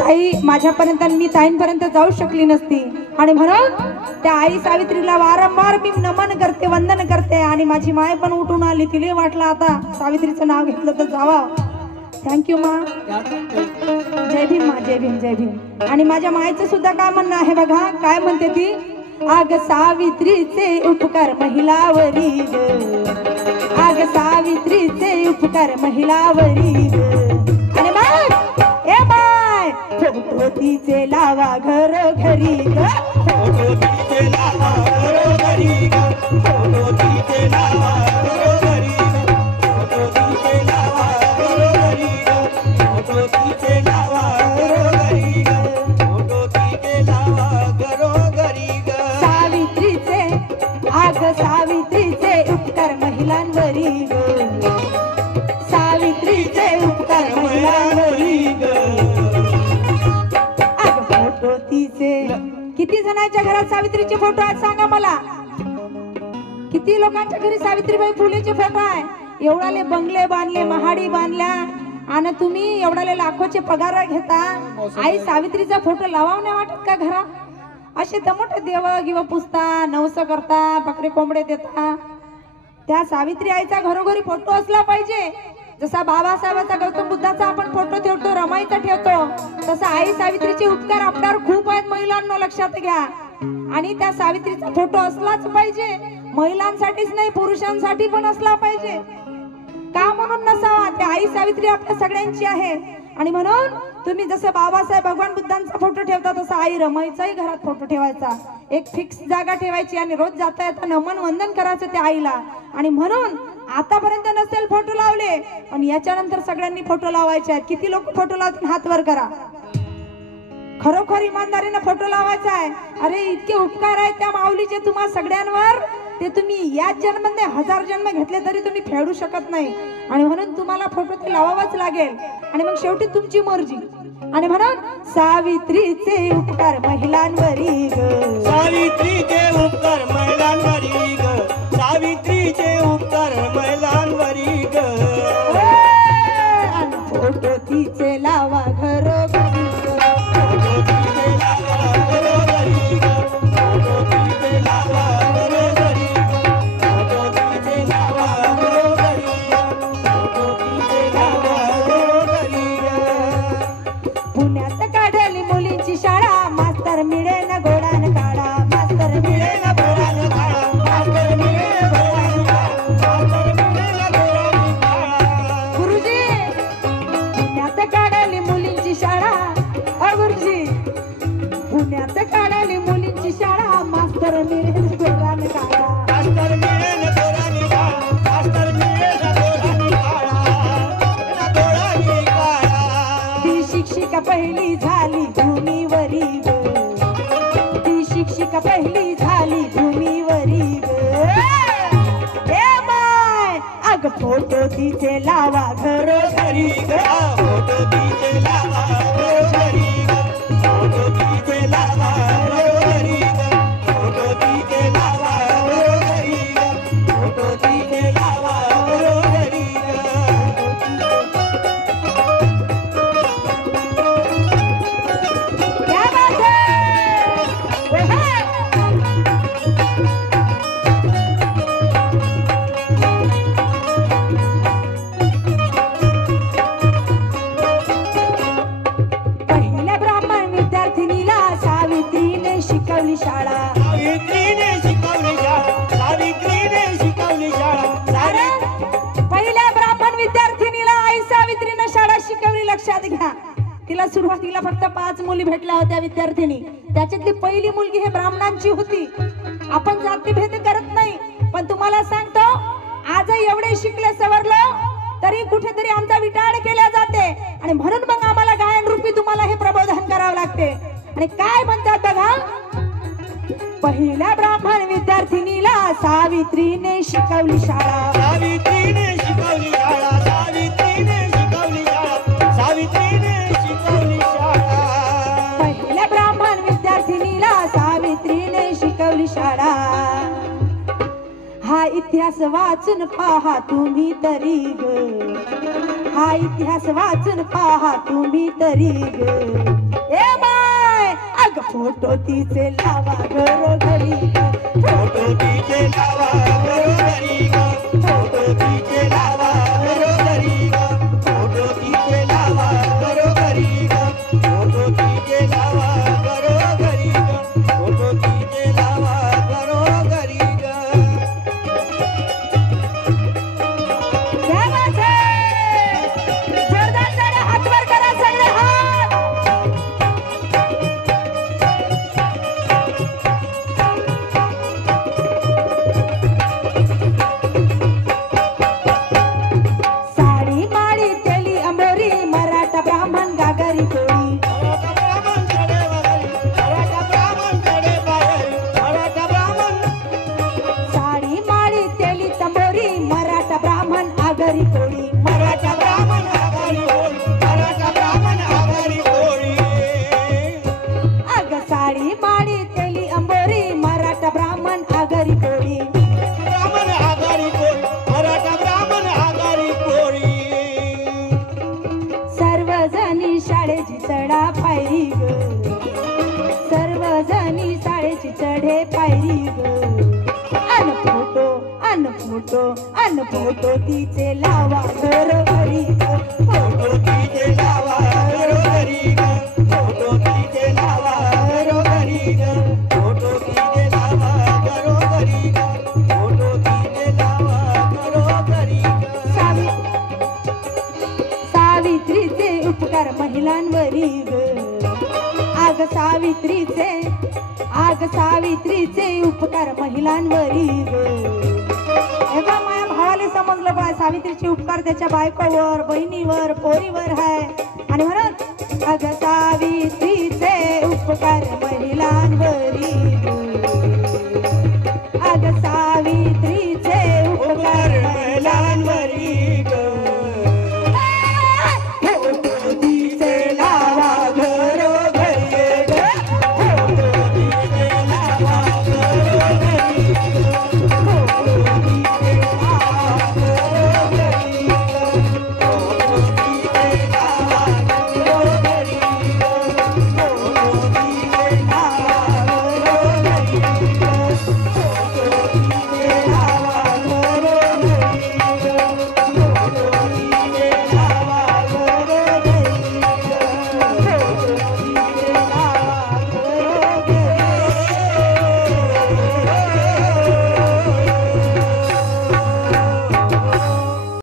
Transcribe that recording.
ताई माझ्यापर्यंत मी ताईंपर्यंत जाऊ शकली नसती आणि म्हणून त्या आई सावित्रीला वारंवार मी नमन करते, वंदन करते आणि माझी माय पण उठून आली. तिला वाटलं आता सावित्रीचं नाव घेतलं तर जावा. थँक्यू मा. जय भीम मा. जय भीम. जय भीम. आणि माझ्या मायचं सुद्धा काय म्हणणं आहे बघा. काय म्हणते ती? आग सावित्रीचे उपकार महिलावरी ग, आग सावित्रीचे उपकार महिलावरी ग. आणि मग ए बाय फोटो तिचे लावा घरोघरी ग, फोटो तिचे लावा घरोघरी ग, फोटो तिचे लावा घरोघरी ग, फोटो तिचे लावा घरोघरी ग, फोटो तिचे लावा घरोघरी ग, फोटो तिचे लावा घरोघरी ग. सावित्रीचे आग सावित्रीचे उपकार महिलांवरी ग, सावित्रीचे उपकार महिलांवरी ग. आग फोटो तिचे. किती जणांच्या घरात सावित्रीचे फोटो आहेत सांगा मला? किती लोकांच्या घरी सावित्रीबाई फुलेचे फोटो आहे? एवढाले बंगले बांधले, महाडी बांधल्या आणि तुम्ही एवढाले लाखोचे पगार घेता. आई सावित्रीचा फोटो लावाव नाही वाटत का घरात? असे तमोठे देव किंवा पुसता, नवस करता, बकरे कोंबडे देता. त्या सावित्री आईचा घरोघरी फोटो असला पाहिजे. जसा बाबासाहेबांचा, गौतम बुद्धाचा आपण फोटो ठेवतो, रमाईचा ठेवतो, तसा आई सावित्रीचे उपकार आपल्यावर खूप आहेत महिलांना, लक्षात घ्या. आणि त्या सावित्रीचा फोटो असलाच पाहिजे. महिलांसाठीच नाही, पुरुषांसाठी पण असला पाहिजे. का म्हणून नसावा? त्या आई सावित्री आपल्या सगळ्यांची आहे. आणि म्हणून तुम्ही जसं बाबासाहेब, भगवान बुद्धांचा फोटो ठेवता तसा आई रमाईचाही घरात फोटो ठेवायचा. एक फिक्स जागा ठेवायची आणि रोज जाता येता नमन वंदन करायचं त्या आईला. आणि म्हणून आतापर्यंत नसेल फोटो लावले पण याच्यानंतर सगळ्यांनी फोटो लावायचे आहेत. किती लोक फोटो लावतील हात वर करा. खरोखर इमानदारीने फोटो लावायचा आहे. अरे इतके उपकार आहेत त्या माऊलीचे तुम्हा सगळ्यांवर, ते तुम्ही याच जन्मामध्ये 1000 जन्म घेतले तरी तुम्ही फेडू शकत नाही. आणि म्हणून तुम्हाला फोटो ते लावावाच लागेल. आणि मग शेवटी तुमची मर्जी. आणि म्हणून सावित्रीचे उपकार महिलांवरी ग, सावित्रीचे उपकार महिलांवरी ग, सावित्रीचे उपकार महिलांवरी ग. फोटो तिचे लावा घरोघरी ग, फोटो तिचे लावा घरोघरी ग, फोटो तिचे लावा घरोघरी ग, फोटो तिचे लावा घरोघरी ग, फोटो तिचे लावा घरोघरी ग. पुण्यात काढली मुलींची शाळा, मास्तर मिळे ना गोडान काढा, मास्तर मिळे ना गोडान काढा, मास्तर मिळे गोडान काढा, मास्तर मिळे गोडान काढा. गुरुजी पुण्यात काढली मुलींची शाळा, गुरुजी पुण्यात काढली मुलींची शाळा, मास्तर मिळे ना गोडान काढा, मास्तर मिळे गोडान काढा, मास्तर मिळे गोडान काढा, गोडान काढा. ती शिक्षिका पहिली झाली भूमीवरी ग, ती शिक्षिका पहिली झाली भूमीवरी ग. ए माय अग फोटो तिचे लावा घरोघरी ग, फोटो तिचे लावा घरोघरी ग, फोटो तिचे लावा घरोघरी ग, फोटो तिचे लावा घरोघरी ग, फोटो तिचे लावा घरोघरी ग. क्या बात है? ओहे! पहिल्या ब्राह्मण विद्यार्थिनीला सावित्रीने शिकवली शाळा, सावित्रीने शिकवली शाळा, सावित्रीने शिकवली शाळा. अरे पहिल्या ब्राह्मण विद्यार्थिनीला आई सावित्रीने शाळा शिकवली. लक्षात घ्या. तिला सुरुवातीला फक्त 5 मुली भेटल्या होत्या विद्यार्थिनी. त्याच्यातली पहिली मुलगी हे ब्राह्मणांची होती. आपण जातीभेद करत नाही, पण तुम्हाला सांगतो आजही एवढे शिकले सवरलो तरी कुठेतरी आमचा विटाळ केला जाते. आणि म्हणून मग आम्हाला गायन रूपी तुम्हाला हे प्रबोधन करावं लागते. आणि काय म्हणतात बघा, पहिल्या ब्राह्मण विद्यार्थिनीला सावित्रीने शिकवली शाळा, सावित्रीने शिकवली शाळा, सावित्रीने शिकवली शाळा, सावित्रीने शिकवली शाळा. पहिल्या ब्राह्मण विद्यार्थिनीला सावित्रीने शिकवली शाळा. हा इतिहास वाचून पहा तुम्ही तरी ग, हा इतिहास वाचून पहा तुम्ही तरी ग. ए बाय अग फोटो तिचे लावा घरोघरी फोटो तिचे लावा घरोघरी ग फोटो तिचे लावा घरोघरी ग फोटो तिचे लावा घरोघरी ग फोटो तिचे लावा घरोघरी ग फोटो तिचे लावा घरोघरी ग क्या बात है जोरदार ताली हात वर करा सगळे हात साडी माळी तेली अंबोरी मराठा ब्राह्मण गागरी कोळी मराठा ब्राह्मण कडे बाहेर मराठा ब्राह्मण साडी माळी तेली तंबोरी मराठा ब्राह्मण आगरी कोळी मराठा ब्राह्मण आघाडी होळी मराठा ब्राह्मण आघाडी होळी अग साडी माळी तेली अंबोरी मराठा ब्राह्मण आगरी कोळी ब्राह्मण आघाडी होळी मराठा ब्राह्मण आघाडी होळी सर्वजणी शाळेची चढा पायरी ग सर्वजणी शाळेची चढे पायरी ग अन फोटो तिचे लावा घरोघरी ग फोटो तिचे लावा घरोघरी ग फोटो तिचे लावा घरोघरी ग फोटो तिचे लावा घरोघरी ग फोटो तिचे लावा घरोघरी ग सावित्रीचे उपकार महिलांवरी ग आग सावित्रीचे उपकार महिलांवरी ग एका माया भावाला समजलं पाय सावित्रीचे उपकार त्याच्या बायकोवर बहिणीवर पोरीवर आहे आणि म्हणून अग सावित्रीचे उपकार महिलांवरी